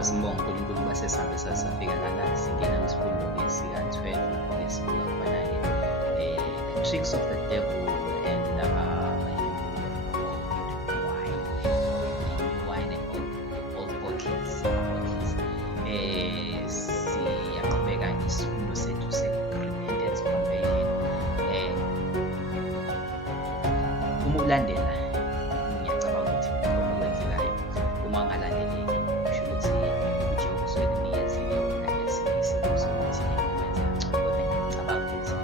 Sibonga uNkulunkulu basesihambe safika lana singena kwisifundo sika-12 ngesibuka khona-ke the tricks of the devil and wine and old bottles. Siyaqhubeka isifundo sethu se-repentance conversion. Uma ulandela ngiyacabanga ukuthi khona okwenzekayo. Uma ungalandeleki kusho ukuthi uJehova usuke ekunikezile wona esinye isimo sokuthi ukwenze kangcono. Kodwa ngiyacabanga ukuthi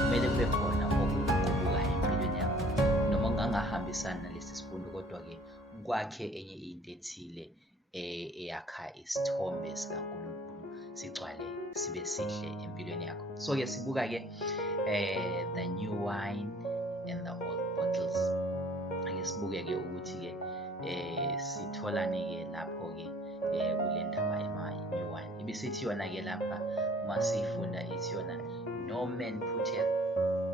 kumele kube khona okuqubukayo empilweni yakho noma ungangahambisani nalesi sifundo, kodwa-ke kwakhe enye into ethile eyakha isithombe sikaNkulunkulu sigcwale sibe sihle empilweni yakho. So-ke sibuka-ke the new wine and the old bottles. Ake sibuke-ke ukuthi-ke sitholane-ke lapho-ke kule ndaba new wine. Ibisithi yona-ke lapha uma siyifunda ithi yona, no man putteth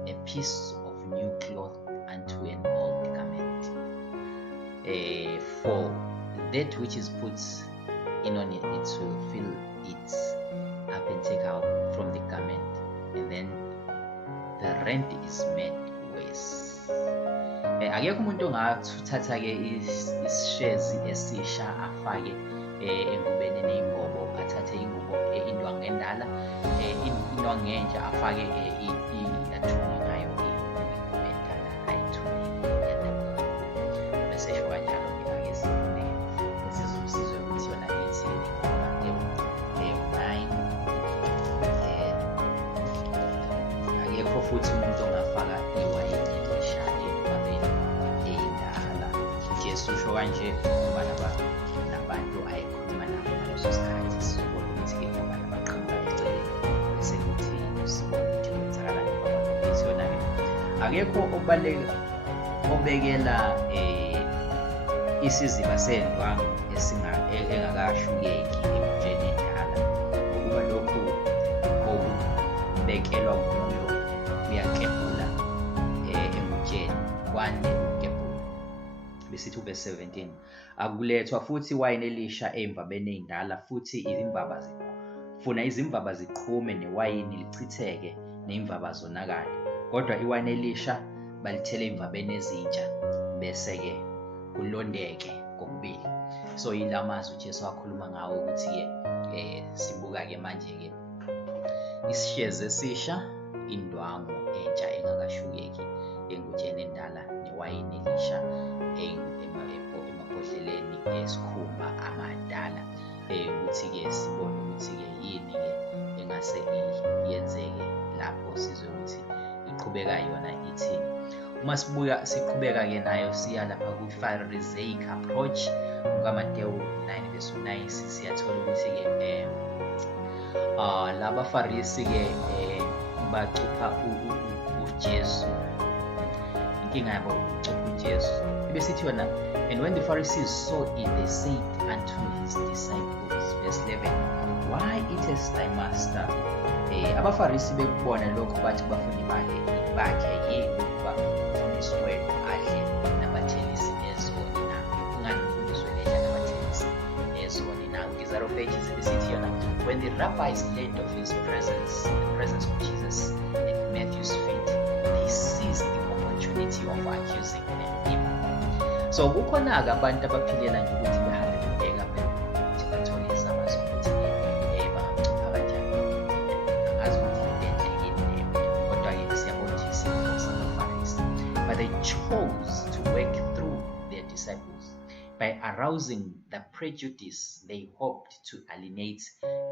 a piece of new cloth unto an old garment. For that which is put in on it, it will fill it up and take out from the garment, and then the rent is made worse. Akekho umuntu ongathatha-ke isishezi esisha afake engubeni neyingubo, athathe ingubo indwangu endala, indwangu entsha afake athunge ngayo ingubo endala, ayithunge yadabuka. Bese esho kanjalo-ke ake sifunde bese sizwe ukuthi yona ithini ngoba akekho futhi umuntu ongafaka iwayini elisha engubeni eyindala. uJesu usho kanje ngoba nabantu ayekhuluma nabo ngaleso sikhathi. Sizobona ukuthi-ke ngoba nabaqhamuka eceleni bese kuthi sibone ukuthi kwenzakalani ngoba ithi yona-ke akekho obekela isiziba sendwangu engakashukeki emutsheni endala, ngokuba lokhu okubekelwa kuyo kuyakebhula emutsheni, kwande ukukebhula. Besithi uverse 17, akulethwa futhi iwayini elisha ey'mvabeni ey'ndala, futhi funa izimvaba ziqhume newayini lichitheke ney'mvaba zonakale. Kodwa iwayini elisha balithele ey'mvabeni ezintsha, bese-ke kulondeke kokubili. So yila mazwi uJesu wakhuluma ngawo ukuthi-ke sibuka-ke manje-ke isishezi esisha, indwangu entsha engakashukeki engutsheni endala, newayini elisha emabhodleleni esikhumba amadala. Ukuthi-ke sibone ukuthi-ke yini-ke engase yenzeke lapho, sizwe ukuthi iqhubeka yona ithini. Uma siqhubeka-ke nayo siya lapha ku-Pharisaic approach, uMateyu 9:9 siyathola ukuthi-ke laba Farisi-ke bacupha uJesu. Inkinga yabo ukucupha uJesu. Ibesithi yona, and when the Pharisees saw it, they said unto his disciples, verse 11, why eatest thy master? Abafarisi bekubona lokho bathi kubafundi bakhe yini ukuba umfundisi wenu adle nabathelisi ezoni na? Ungani umfundisi wenu edla nabathelisi ezoni na? Ngizaro pages ibisithi yona, when the rabbis learned of his presence, the presence of Jesus at Matthew's feet, they seized the opportunity of accusing him. So kukhona-ke abantu abaphilela nje ukuthi behambe bebheka ukuthi bathole izaba zokuthi bangacupha kanjani. Angazi ukuthi into enhle yini leyo, kodwa-ke siyabona ukuthi isifo samaFarisi. But they chose to work through their disciples by arousing the prejudice they hoped to alienate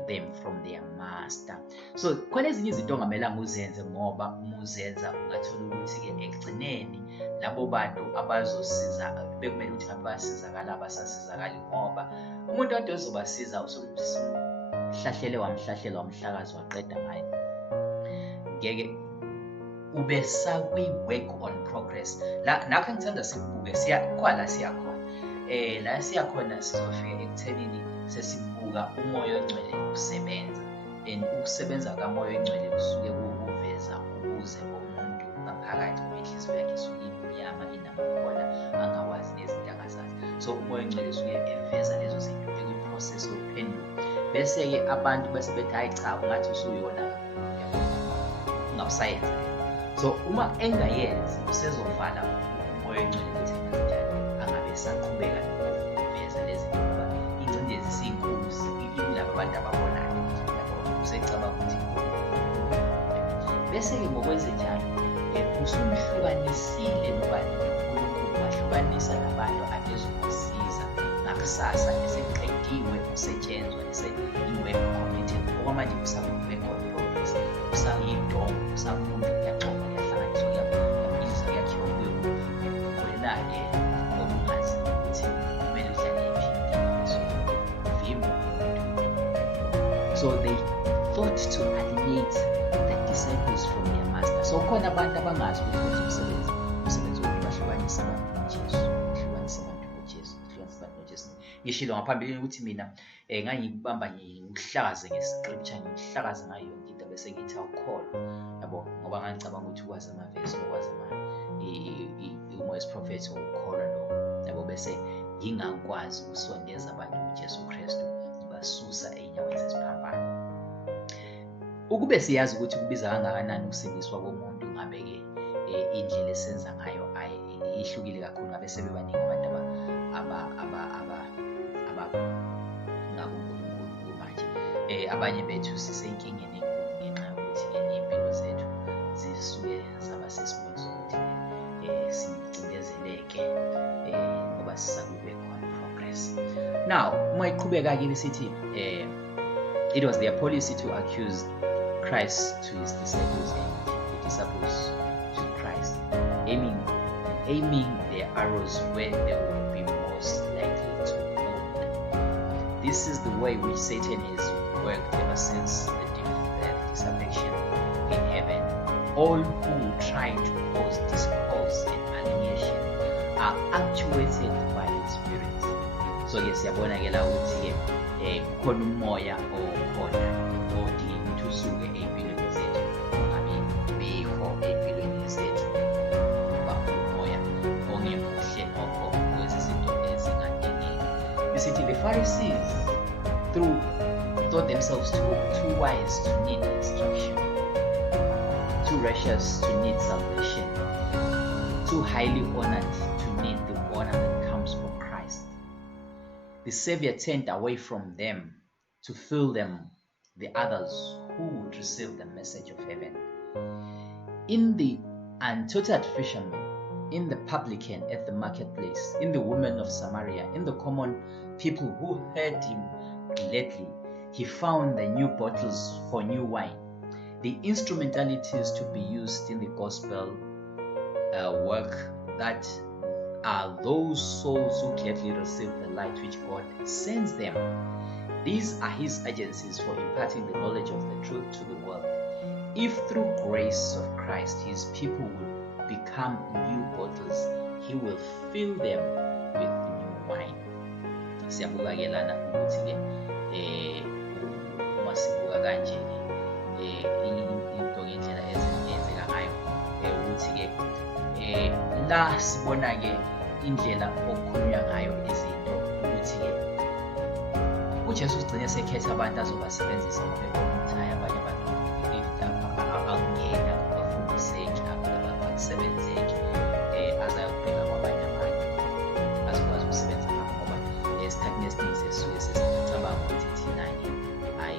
them from their master. So khona ezinye izinto ongamelanga uzenze, ngoba uma uzenza ungathola ukuthi-ke ekugcineni labo bantu abazosiza bekumele ukuthi ngabe bayasizakala abasasizakali, ngoba umuntu kade ozobasiza usumhlahlele wamhlakaza waqeda ngayo. Ngeke ube sakwi-work on progress. Nakho ngithanda sibuke siyakhona la siyakhona sizofika ekuthenini sesibuka umoya ongcwele usebenza, and ukusebenza kamoya ongcwele kusuke kuveza ukuze umuntu ngaphakathi kwenhliziyo yakhe isuke imnyama, inamakhola angawazi nezinto angazazi. So umoya ongcwele usuke eveza lezo zinto, process yokuphendula bese-ke abantu bese bethi hayi cha ungathi usuyona ungabusayenza. So uma engayenzi usezovala umoya engcwele ukuthi engazenjani, angabe esaqhubeka nokuveza lezi zinto ngoba ingcindezi isinkulu ilaba abantu ababonayo, yabo usecabanga ukuthi bese-ke ngokwenze njalo usumhlukanisile nobani uNkulunkulu, wahlukanisa nabantu abezomsiza ngakusasa eseqediwe usetshenzwa eseyiwe committed. Okwamanje usaku-work on progress, usayidongo, usamuntu kuyagcoba, kuyahlanganiswa, kuyabizwa, kuyakhiwa kuyo wena-ke obungazi ukuthi kumele udlale iphi. So vimba umuntu. So they thought to alienate the disciples from their master. So khona abantu abangazi ukuthi benza umsebenzi wokuthi bahlukanise abantu noJesu, bahlukanise abantu noJesu, bahlukanise abantu noJesu. Ngishilo ngaphambilini ukuthi mina ngangikubamba ngihlakaze nge-scripture, ngihlakaze ngayo yonke into bese ngithi awukholwa, yabo, ngoba ngangicabanga ukuthi ukwazi amavesi, ukwazi umoya wesiphrofethi ukukholwa lokho, yabo, bese ngingakwazi ukusondeza abantu kuJesu Kristu, ngibasusa ey'nyaweni zesiphambano. Ukube siyazi ukuthi kubiza kangakanani ukusindiswa komuntu, ngabe-ke indlela esenza ngayo ihlukile kakhulu, ngabe sebebaningi abantu ngakuNkulunkulu manje. Abanye bethu sisenkingeni enkulu ngenxa yokuthi iy'mpilo zethu zisuke zaba sesimweni sokuthi sicindezeleke ngoba sisakube khona progress. Now uma iqhubeka-ke lisithi it was their policy to accuse Christ to his disciples and the disciples to Christ, aiming their arrows where they would be most likely to wound. This is the way which Satan has worked ever since the disaffection in heaven. All who try to cause discourse and alienation are actuated by the Spirit. So yes, siyabona-ke la ukuthi khona umoya okhona odinga ukuthi usuke ey'mpilweni zethu, ungabi bikho ey'mpilweni zethu, ngoba umoya ongemuhle nokho kwenza izinto ezingadingeki. Besithi the Pharisees thought themselves too wise to need instruction, too righteous to need salvation, too highly honored to need the honor that comes from Christ. The Savior turned away from them to fill them, the others who would receive the message of heaven. In the untutored fisherman, in the publican at the marketplace, in the woman of Samaria, in the common people who heard him gladly, he found the new bottles for new wine, the instrumentalities to be used in the gospel work that are those souls who gladly receive the light which God sends them. These are his agencies for imparting the knowledge of the truth to the world. If through grace of Christ his people will become new bottles, he will fill them with new wine. Siyabuka-ke lana ukuthi-ke uma sibuka kanje-ke into ngendlela ezenzeka ngayo ukuthi-ke la sibona-ke indlela okukhulunywa ngayo izinto ukuthi-ke uJesu ugcine esekhetha abantu azobasebenzisa ngoba ebona ukuthi hayi abanye abantu akungena abafundiseki akusebenzeki azayobheka kwabanye abantu azokwazi ukusebenza ngabo ngoba esikhathini esiningi sesisuke sesicabanga ukuthi thina-ke hayi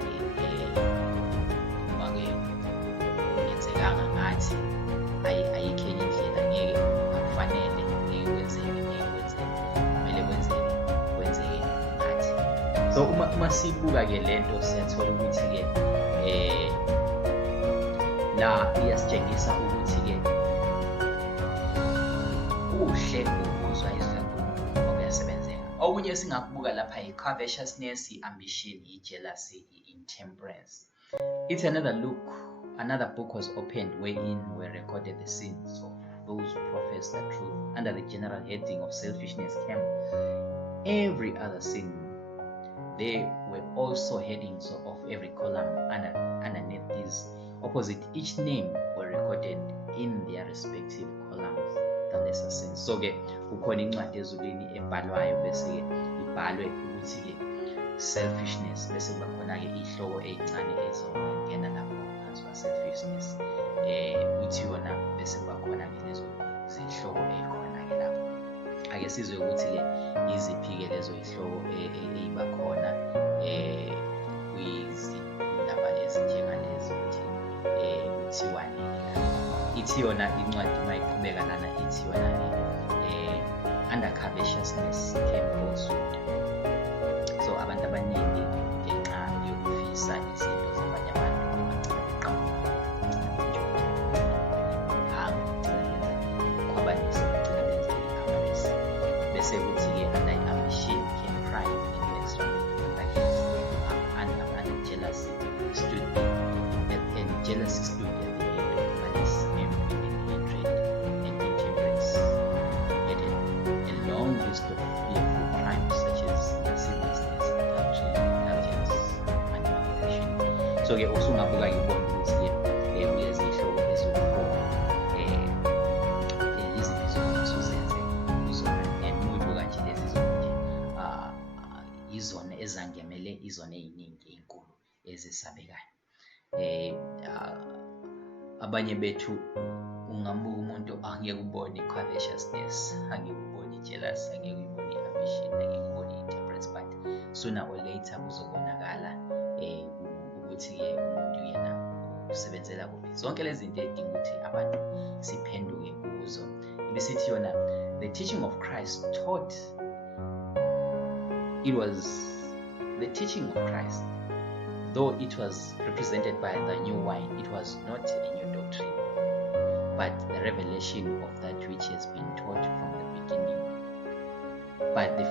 uma-ke kungenzekanga ngathi ayikho enye indlela, ngeke akufanele, ngeke kwenzeke, kumele kwenzeke ngathi. So uma sibuka-ke lento siyathola ukuthi-ke la iyasitshengisa ukuthi-ke kuhle ukuzwa izwi likaNkulunkulu ngoba kuyasebenzeka. Okunye singakubuka lapha i-covetousness, i-ambition, i-jealousy, i-intemperance. It's another book was opened wherein were recorded the sins of those who profess the truth under the general heading of selfishness came every other sin. There were also headings of every column underneath these. Opposite each name were recorded in their respective columns the lesser sins. So-ke kukhona incwadi ezulwini ebhalwayo bese-ke ibhalwe ukuthi-ke selfishness, bese kuba khona-ke iy'hloko ey'ncane ezongena lapho ngaphansi kwa-selfishness. Uthi yona bese kuba khona-ke lezo zihloko ey'khona-ke lapho. Ake sizwe ukuthi-ke iziphi-ke lezo y'hloko ey'ba khona kwizindaba ezinjengalezi ukuthi kuthiwani-ke la. Ithi yona incwadi uma iqhubeka lana ithi yona-ke under covetousness came falsehood. So abantu abaningi ngenxa yokufisa izinto zabanye abantu bagcina beqhamuka khwabanisa, bagcina benza i-avarice. Bese kuthi-ke under ambition came pride in the extravagance, and jealousy stood and jealousy stood at the head of malice, envy and hatred and intemperance. Yet a long list of fearful crimes such as lasciviousness, adultery, indulgence, and manipulation. So-ke usungabuka-ke ubona ukuthi-ke kulezi hloko eziwu-4 iziphi zona usuzenze kuzona, and uyibuka nje lezi zonke izona ezangemele izona ey'ningi ey'nkulu ezisabekayo. Abanye bethu ungambuka umuntu angeke ubone i-covetousness, angeke ubone i-jealous, angeke uyibone i-ambition, angeke ubone i-intemperance, but sooner or later kuzobonakala ukuthi-ke umuntu yena usebenzela kuphi. Zonke lezi zinto edinga ukuthi abantu siphenduke kuzo. Ibisithi yona the teaching of Christ taught, it was the teaching of Christ, though it was represented by the new wine, it was not a new doctrine, but the revelation of that which has been taught from the beginning. But to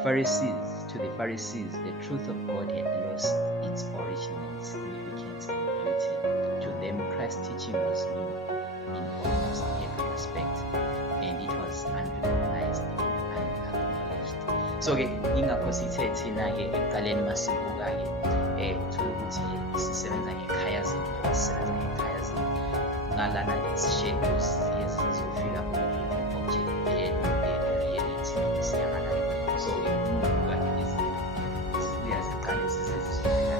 the Pharisees, the truth of God had lost its original significance and beauty. To them, Christ's teaching was new in almost every respect, and it was unrecognized and unacknowledged. So-ke ingakho sithe thina-ke ekuqaleni masibuka-ke uthola ukuthi sisebenza ngekhaya zethu, sisebenza ngekhaya zethu ngalana ezi-shadows ezizofika ku-living object and the reality siyanganayo. So-ke ukubuka izinto zibuya ziqale zisezifika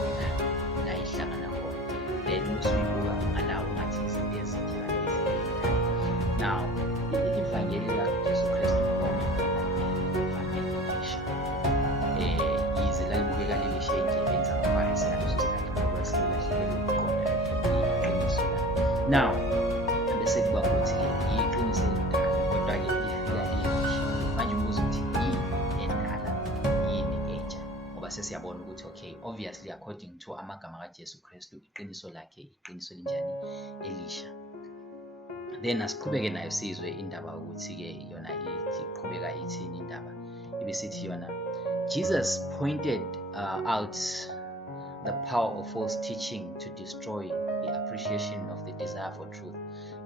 la ihlangana khona, then usuyibuka ngalawo ngathi izinto ezinjalo ezinjalo. Now ivangeli likaJesu Kristu ivangeli elisha yize lalibukeka lilisha endlebeni zamaFarisi ngaleso sikhathi ngoba silahlekelwe khona iqiniso la. Now bese kuba ukuthi-ke iqiniso elidala, kodwa-ke lifika liyilisha. Manje ubuza ukuthi yini endala, yini entsha? Ngoba sesiyabona ukuthi okay, obviously according to amagama kaJesu Kristu iqiniso lakhe iqiniso linjani, elisha. Then asiqhubeke nayo sizwe indaba ukuthi-ke yona iqhubeka ithini indaba. Ibisithi yona Jesus pointed out the power of false teaching to destroy the appreciation of the desire for truth.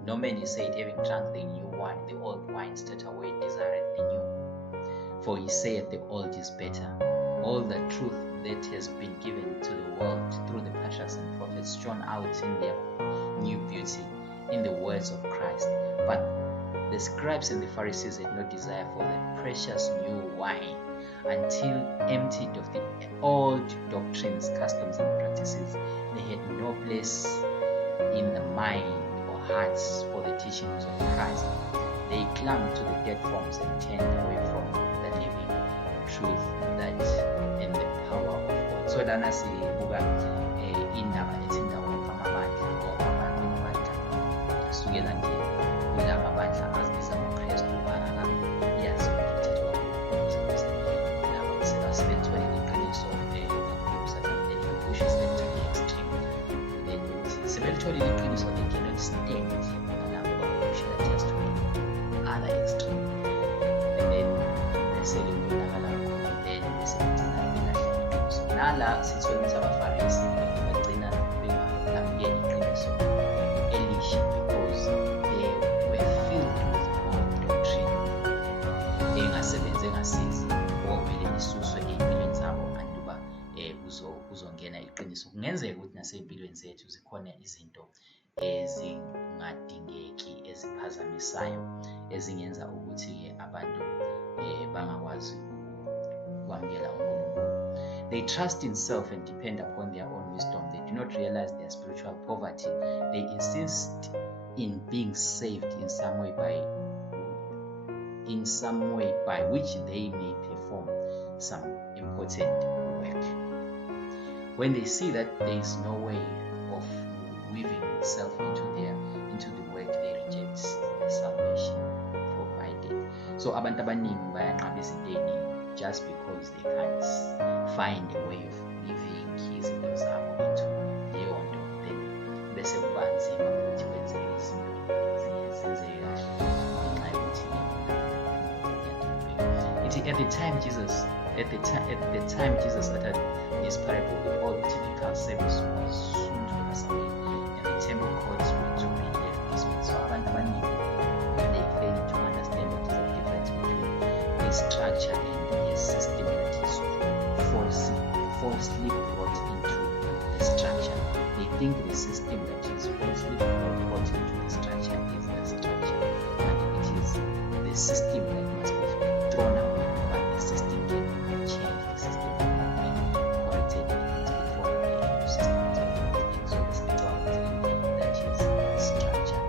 No man, he said, having drunk the new wine, the old wine straightway desired the new. For he saith, the old is better. All the truth that has been given to the world through the patriarchs and prophets shone out in their new beauty in the words of Christ. But the scribes and the Pharisees had no desire for the precious new wine until emptied of the old doctrines, customs, and practices. They had no place in the mind or hearts for the teachings of Christ. They clung to the dead forms and turned away from the living truth that and the power of God. So lana sibuka indaba ethinta amabandla ngoba amabandla sukela nje kula mabandla azibiza ngoKristu yazi umthetho labo sebethola iqiniso pushes them to the extreme. Then sebethola iqiniso they cannot stand nalabo bapushela just to other extreme. And then bese libonakala khona, then bese ligcina belahla iqiniso. Nala sithola ukuthi abaFarisi bagcina bengalamukeli iqiniso elisha because they were filled with old doctrine engasebenzi engasizi okumele isuswe ey'mpilweni zabo kanti kuzongena iqiniso. Kungenzeka ukuthi nasey'mpilweni zethu zikhona izinto ezingadingeki eziphazamisayo ezingenza ukuthi-ke abantu bangakwazi ukwamukela uNkulunkulu. They trust in self and depend upon their own wisdom. They do not realize their spiritual poverty. They insist in being saved in some way by which they may perform some important work. When they see that there is no way of weaving self into the work, they reject the salvation provided. So abantu abaningi bayanqaba izinto eziningi just because they can't find a way of weaving izinto zabo into leyo nto, then bese kuba nzima ukuthi kwenzeke izinto zenzeke kahle ngenxa yokuthi at the time Jesus uttered this parable, the old typical service was soon to pass away, and the temple courts were to be left dismal. So abantu abaningi they fail to understand what is the difference between a structure and a system that is falsely brought into the structure. They think the system that is falsely brought into the structure is the structure, and it is the system that must be thrown out. But the system can be changed. The system can be corrected before the system is working. So the spiritual thing that is structure.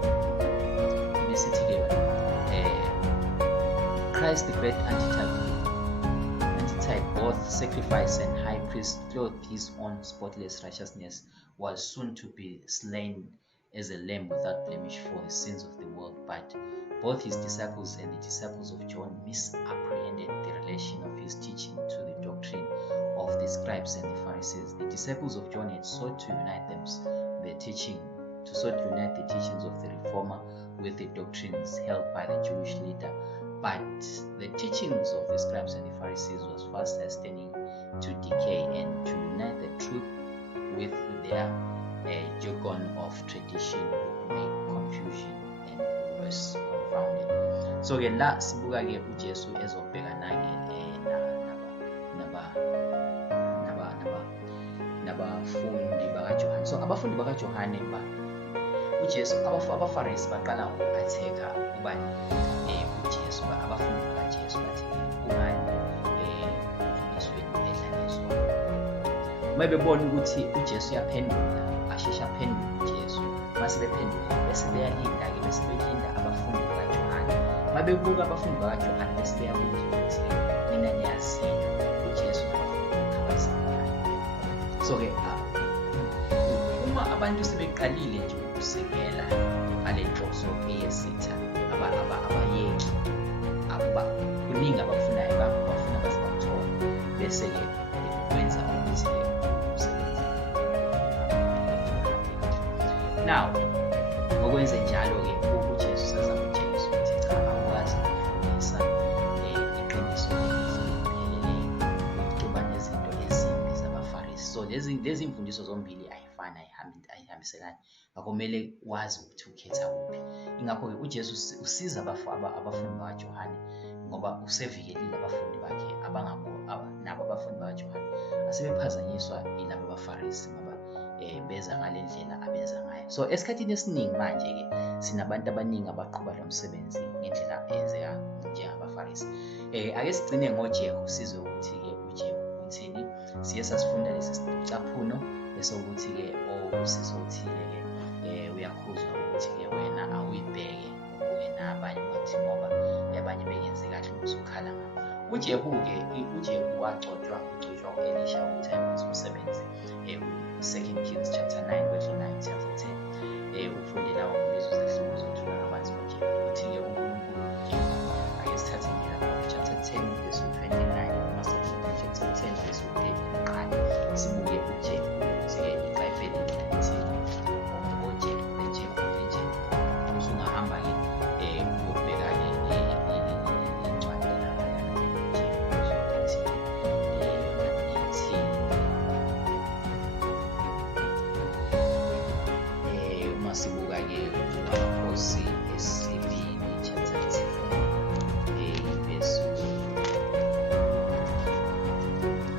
Christ, the great antitype, both sacrifice and high priest, clothed his own spotless righteousness, was soon to be slain as a lamb without blemish for the sins of the world. But both his disciples and the disciples of John misapprehended the relation of his teaching to the doctrine of the scribes and the Pharisees. The disciples of John had sought to unite the teachings of the reformer with the doctrines held by the Jewish leader. But the teachings of the scribes and the Pharisees was fast hastening to decay, and to unite the truth with their jargon of tradition would make confusion and worse confounded. So ke la sibuka ke uJesu ezobhekana ke nabafundi bakaJohane. So abafundi bakaJohane uJesu abaFarisi baqala uku-attack-a ubani uJesu, abafundi bakaJesu bathi ubani umfundisweni edlaliswa. Uma bebona ukuthi uJesu uyaphendula, ashesha aphendule uJesu. Mase bephendula bese beyalinda-ke, bese belinda abafundi bakaJohane. Uma bebuka abafundi bakaJohane bese beyabuza ukuthi nina niyazini uJesu abazini. So-ke uma abantu sebeqalile nje ukusekela ngale nhloso eyesitha abayeki kuningi abafunayo bafuna bazibathola, bese-ke kwenza ukuthi umsebenzi. Now ngokwenze njalo-ke uJesu sezamtshengisa ukuthi cha, akwazi ukufundisa iqiniso elipheleleyo ukuxuba nezinto ezimbi zabaFarisi. So lezi imfundiso zombili ayifani, ayihambiselani. Ngakho kumele wazi ukuthi ukhetha kuphi. Ingakho-ke uJesu usiza abafundi bakaJohane ngoba usevikelile abafundi bakhe nabo abafundi bakaJohane asebephazanyiswa yilabo abaFarisi ngoba beza ngale ndlela abeza ngayo. So esikhathini esiningi manje-ke sinabantu abaningi abaqhuba lo msebenzi ngendlela eyenzeka njengabaFarisi. Ake sigcine ngoJehu sizwe ukuthi-ke uJehu uthini. Siye sasifunda lesi sicaphuno bese ukuthi-ke sizothile-ke uyakhuzwa ukuthi-ke wena awuyibheke ubuke nabanye ukuthi ngoba abanye bengenze kahle ukuzokhala ngabo. uJehu-ke wagcotshwa u-Elisha ukuthi ayenze umsebenzi. 2 Kings chapter 9 verse 9 to 10. Ufunde lawo lezo zehluko zokuthula ngabanzi ngoJehu. Uthi-ke uNkulunkulu uJehu ake sithathe nje chapter 10 verse 29 chapter 10 verse 31 sibuke uJehu ukuthi-ke iBhayibheli lithi ngoJehu usungahamba-ke ukubheka-ke incwadi sibuka-ke amakhosi esibili chapter 2 verse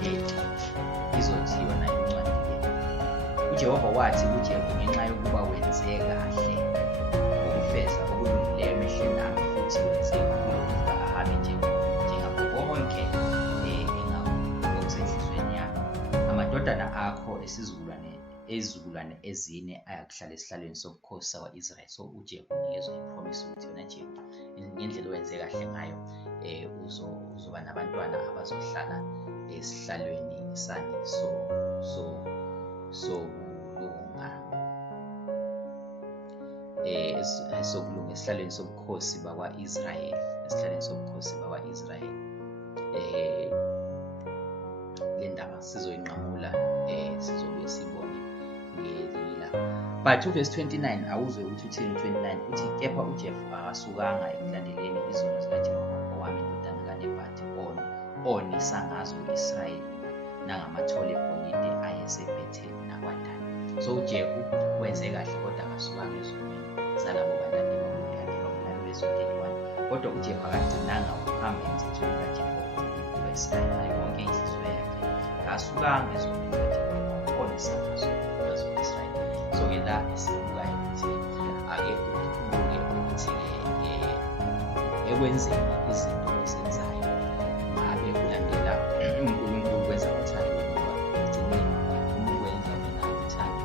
8 izothiwa nayo incwadi-ke. uJehova wathi kuJehu, ngenxa yokuba wenze kahle ngokufeza okulungileyo emehlweni ami futhi wenze ukuyokuba ahabe njengabo bonke engakusenhlizweni yami, amadodana akho ezizukulwane ezine ayakuhlala esihlalweni sobukhosi sakwa-Israyeli. So uJehu unikezwe ipromise ukuthi yona Jehu, ngendlela owenze kahle ngayo, uzoba nabantwana abazohlala esihlalweni sani sokulunga, sokulunga esihlalweni sobukhosi bakwa-Israyeli, le ndaba sizoyinqamula, sizobe sibone ngelila. But uverse 29 awuzwe ukuthi uthini. 29 uthi, kepha uJehu akasukanga ekulandeleni izono zikaJerobhowamu indodana kaNebhathi, onisa ngazo u-Israyeli nangamathole egolide ayeseBhetheli nakwaDani. So uJehu wenze kahle, kodwa akasukanga ezonweni zalabo balandeli bakhe bezo-31. Kodwa uJehu akagcinanga ukuhamba emthethweni kaJehova uNkulunkulu ka-Israyeli ngayo yonke inhliziyo yakhe. Akasukanga ezonweni kaJehova, onisa ngazo u-Israyeli. So-ke la esibukayo ukuthi ake ukhuluke ukuthi-ke ekwenzeni izinto ozenzayo ngabe kulandela uNkulunkulu kwenza uthando ngoba egcineni ukwenza wena uthando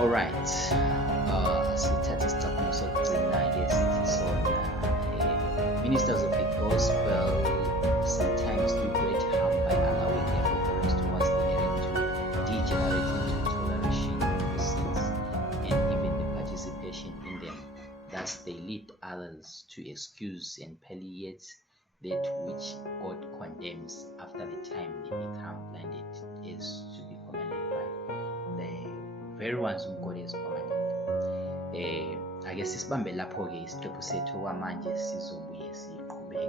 alright. Sithatha isicathulo sokugcina-ke sithi sona, ministers of the gospel sometimes do great harm by allowing their followers towards the error to degenerate into toleration of sins and even the participation in them. Thus they lead others to excuse and palliate that which God condemns after the time they become blinded as to be commanded by the very ones whom God has commanded. Ake sisibambe lapho-ke isiqephu sethu kwamanje, sizobuye siqhubeke